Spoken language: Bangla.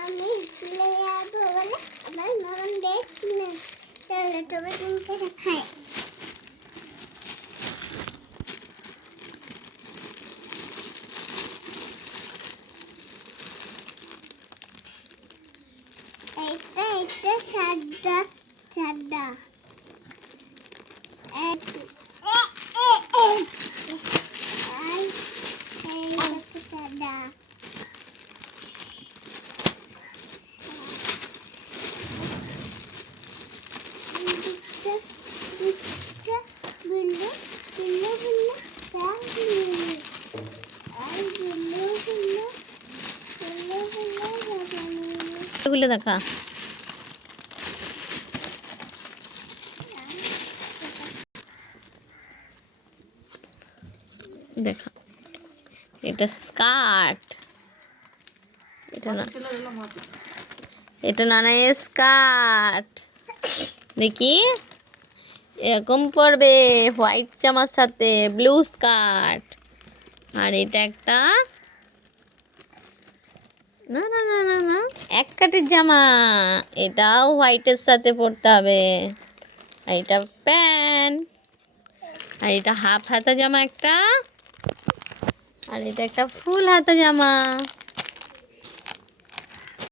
আমি স্কুলে যাব বলে আমার মন দেখছিল চলো তবে তোমাকে দেখাই এটা সাদা সাদা সাদা খুলে দেখা দেখা এটা স্কার্ট এটা নানা স্কার্ট দেখি এরকম পরবে হোয়াইট জামার সাথে ব্লু স্কার্ট আর এটা একটা না না না না না এক কাটের জামা এটাও হোয়াইটের সাথে পরতে হবে আর এটা প্যান্ট আর এটা হাফ হাতা জামা একটা আর এটা একটা ফুল হাতা জামা